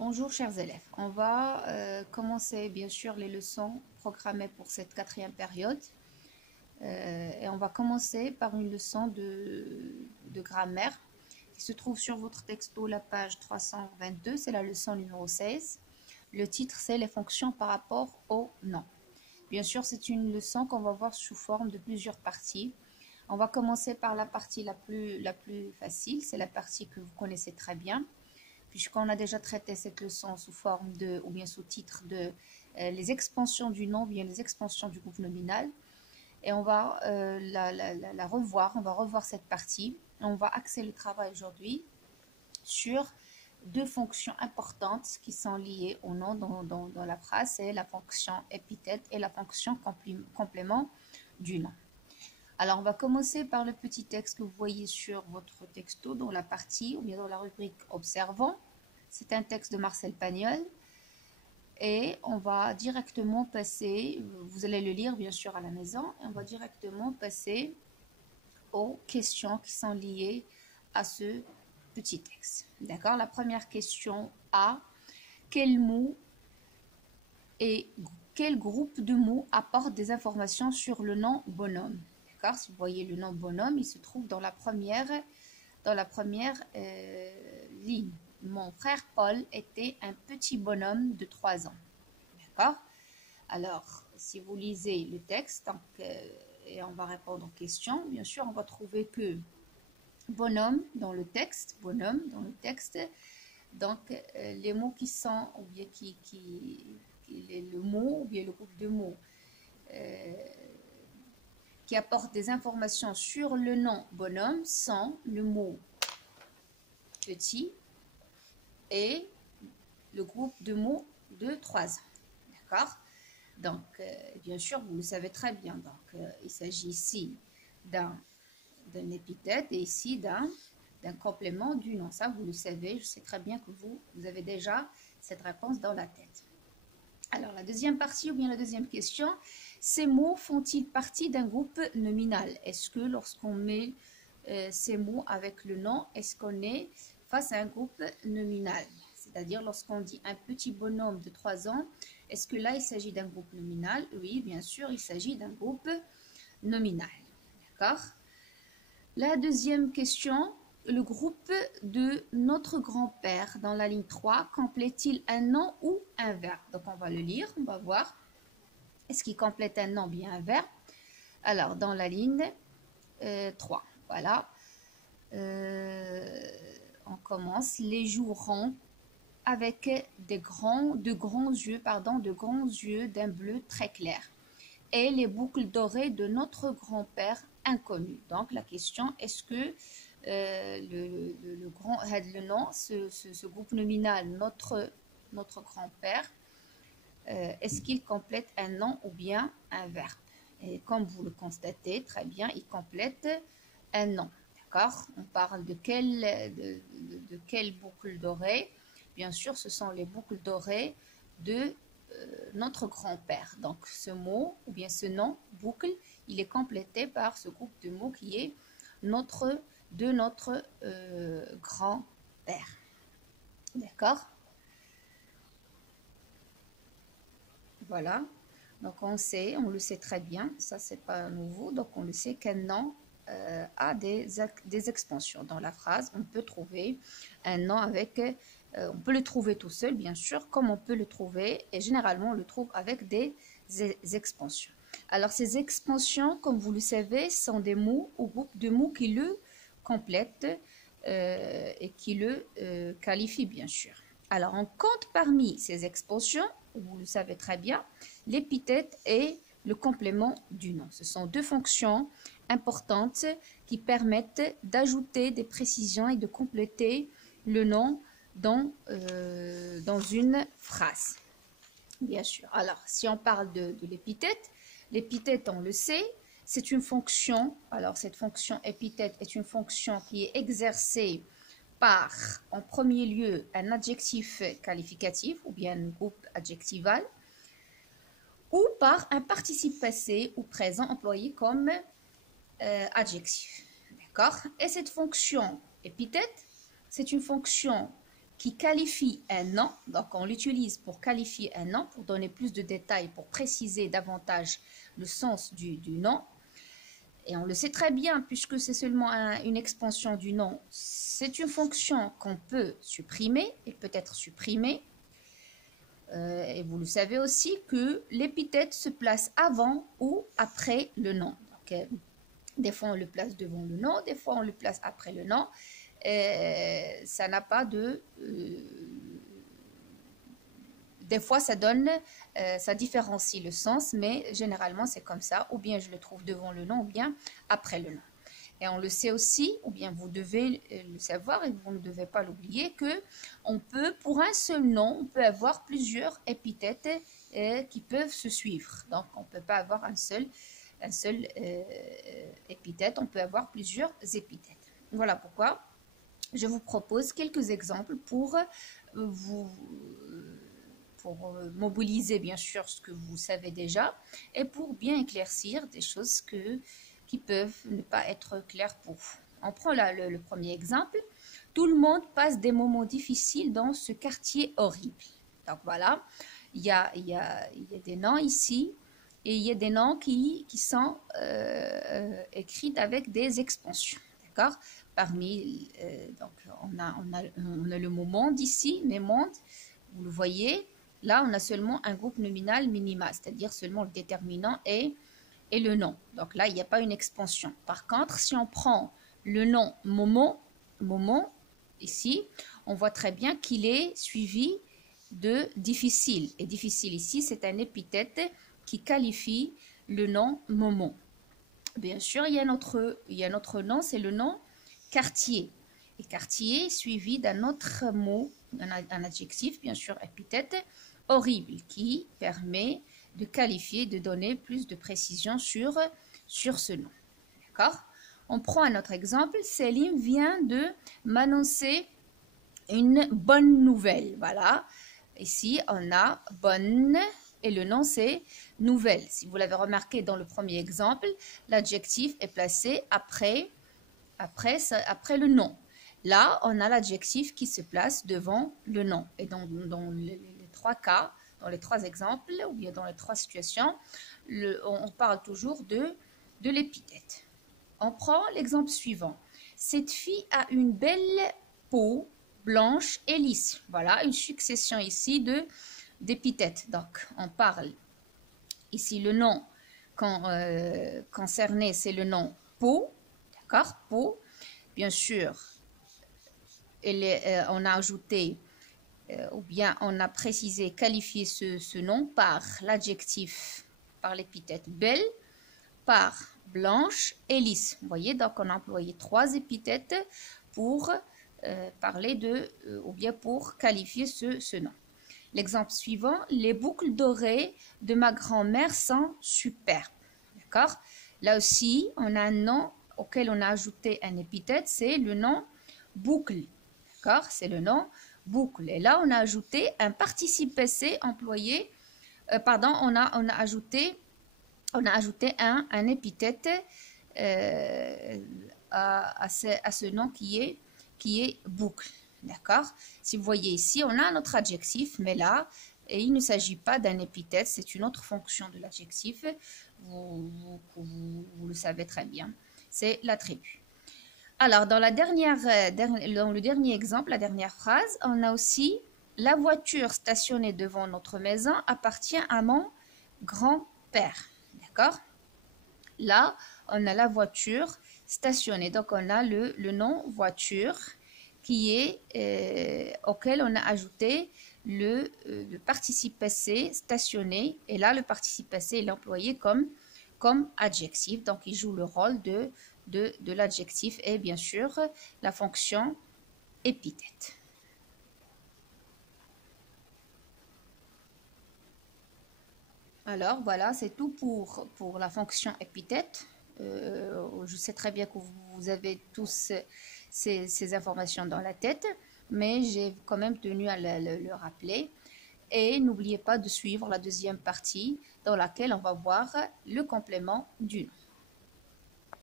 Bonjour chers élèves, on va commencer bien sûr les leçons programmées pour cette quatrième période et on va commencer par une leçon de grammaire qui se trouve sur votre texto, la page 322, c'est la leçon numéro 16. Le titre c'est les fonctions par rapport au nom. Bien sûr c'est une leçon qu'on va voir sous forme de plusieurs parties. On va commencer par la partie la plus facile, c'est la partie que vous connaissez très bien, puisqu'on a déjà traité cette leçon sous forme de, ou bien sous titre de les expansions du nom, bien les expansions du groupe nominal. Et on va la revoir, on va revoir cette partie. On va axer le travail aujourd'hui sur deux fonctions importantes qui sont liées au nom dans la phrase, c'est la fonction épithète et la fonction complément du nom. Alors, on va commencer par le petit texte que vous voyez sur votre texto dans la partie ou bien dans la rubrique Observant. C'est un texte de Marcel Pagnol et on va directement passer, vous allez le lire bien sûr à la maison, et on va directement passer aux questions qui sont liées à ce petit texte. D'accord? La première question A, quel mot et quel groupe de mots apporte des informations sur le nom bonhomme? Si vous voyez le nom bonhomme, il se trouve dans la première ligne. Mon frère Paul était un petit bonhomme de 3 ans. D'accord? Alors, si vous lisez le texte, et on va répondre aux questions, bien sûr, on va trouver que bonhomme dans le texte, donc les mots qui sont, ou bien le mot, ou bien le groupe de mots, qui apportent des informations sur le nom bonhomme sont le mot petit et le groupe de mots de 3 ans. D'accord? Donc, bien sûr, vous le savez très bien. Donc, il s'agit ici d'un épithète et ici d'un complément du nom. Ça, vous le savez. Je sais très bien que vous avez déjà cette réponse dans la tête. Alors, la deuxième partie ou bien la deuxième question, ces mots font-ils partie d'un groupe nominal? Est-ce que lorsqu'on met ces mots avec le nom, est-ce qu'on est face à un groupe nominal? C'est-à-dire lorsqu'on dit un petit bonhomme de 3 ans, est-ce que là il s'agit d'un groupe nominal? Oui, bien sûr, il s'agit d'un groupe nominal. D'accord? La deuxième question, le groupe de notre grand-père dans la ligne 3 complète-t-il un nom ou un verbe? Donc on va le lire, on va voir. Est-ce qu'il complète un nom ou bien un verbe? Alors dans la ligne 3, voilà. On commence. Les joues ronds avec de grands yeux d'un bleu très clair et les boucles dorées de notre grand-père inconnu. Donc la question, est-ce que le nom, ce groupe nominal, notre grand-père, est-ce qu'il complète un nom ou bien un verbe? Et comme vous le constatez très bien, il complète un nom. D'accord? On parle de quelle boucle dorée? Bien sûr, ce sont les boucles dorées de notre grand-père. Donc, ce mot ou bien ce nom, boucle, il est complété par ce groupe de mots qui est notre grand-père. D'accord? Voilà. Donc, on le sait très bien. Ça, c'est pas nouveau. Donc, on le sait qu'un nom a des expansions. Dans la phrase, on peut trouver un nom avec... on peut le trouver tout seul, bien sûr, comme on peut le trouver, et généralement, on le trouve avec des expansions. Alors, ces expansions, comme vous le savez, sont des mots ou groupes de mots qui le complètent et qui le qualifient, bien sûr. Alors, on compte parmi ces expansions, vous le savez très bien, l'épithète et le complément du nom. Ce sont deux fonctions importantes qui permettent d'ajouter des précisions et de compléter le nom dans une phrase. Bien sûr. Alors, si on parle de l'épithète, on le sait, c'est une fonction. Alors, cette fonction épithète est une fonction qui est exercée par, en premier lieu, un adjectif qualificatif ou bien un groupe adjectival, ou par un participe passé ou présent employé comme adjectif. D'accord? Et cette fonction épithète, c'est une fonction qui qualifie un nom. Donc, on l'utilise pour qualifier un nom, pour donner plus de détails, pour préciser davantage le sens du nom. Et on le sait très bien, puisque c'est seulement une expansion du nom. C'est une fonction qu'on peut supprimer, et peut être supprimée. Et vous le savez aussi que l'épithète se place avant ou après le nom. Donc, des fois, on le place devant le nom, des fois, on le place après le nom. Ça n'a pas de... des fois, ça donne, ça différencie le sens, mais généralement, c'est comme ça. Ou bien je le trouve devant le nom, ou bien après le nom. Et on le sait aussi, ou bien vous devez le savoir et vous ne devez pas l'oublier, que on peut, pour un seul nom, on peut avoir plusieurs épithètes qui peuvent se suivre. Donc, on ne peut pas avoir un seul épithète, on peut avoir plusieurs épithètes. Voilà pourquoi je vous propose quelques exemples pour mobiliser bien sûr ce que vous savez déjà et pour bien éclaircir des choses qui peuvent ne pas être claires pour vous. On prend là le premier exemple. Tout le monde passe des moments difficiles dans ce quartier horrible. Donc voilà, il y a des noms ici et il y a des noms qui sont écrits avec des expansions. D'accord? Parmi, donc on a le mot monde ici, mais monde, vous le voyez, là on a seulement un groupe nominal minimal, c'est-à-dire seulement le déterminant et le nom. Donc là, il n'y a pas une expansion. Par contre, si on prend le nom Momo, ici, on voit très bien qu'il est suivi de difficile. Et difficile ici, c'est un épithète qui qualifie le nom Momo. Bien sûr, il y a un autre nom, c'est le nom quartier. Et quartier suivi d'un autre mot, un adjectif, bien sûr, épithète, horrible, qui permet de qualifier, de donner plus de précision sur ce nom. D'accord? On prend un autre exemple. Céline vient de m'annoncer une bonne nouvelle. Voilà. Ici, on a bonne et le nom, c'est nouvelle. Si vous l'avez remarqué dans le premier exemple, l'adjectif est placé après le nom. Là, on a l'adjectif qui se place devant le nom. Et dans les trois cas, dans les trois exemples, ou bien dans les trois situations, on parle toujours de l'épithète. On prend l'exemple suivant. Cette fille a une belle peau blanche et lisse. Voilà, une succession ici d'épithètes. Donc, on parle ici le nom concerné, c'est le nom peau. D'accord, peau. Bien sûr, on a ajouté ou bien on a précisé, qualifié ce nom par l'adjectif, par l'épithète belle, par blanche et lisse. Vous voyez, donc on a employé trois épithètes pour parler ou bien pour qualifier ce nom. L'exemple suivant, les boucles dorées de ma grand-mère sont superbes. D'accord? Là aussi, on a un nom auquel on a ajouté un épithète, c'est le nom boucle. D'accord? C'est le nom boucle. Et là, on a ajouté un participe passé employé, on a ajouté un épithète à ce nom qui est boucle. D'accord? Si vous voyez ici, on a notre adjectif, mais là, et il ne s'agit pas d'un épithète, c'est une autre fonction de l'adjectif. Vous le savez très bien. C'est l'attribut. Alors, dans le dernier exemple, la dernière phrase, on a aussi « La voiture stationnée devant notre maison appartient à mon grand-père ». D'accord? Là, on a la voiture stationnée. Donc, on a le nom voiture qui est auquel on a ajouté le participe passé stationné. Et là, le participe passé est employé comme adjectif. Donc, il joue le rôle de l'adjectif et bien sûr la fonction épithète. Alors voilà, c'est tout pour la fonction épithète. Je sais très bien que vous avez tous ces informations dans la tête, mais j'ai quand même tenu à le rappeler. Et n'oubliez pas de suivre la deuxième partie dans laquelle on va voir le complément du nom.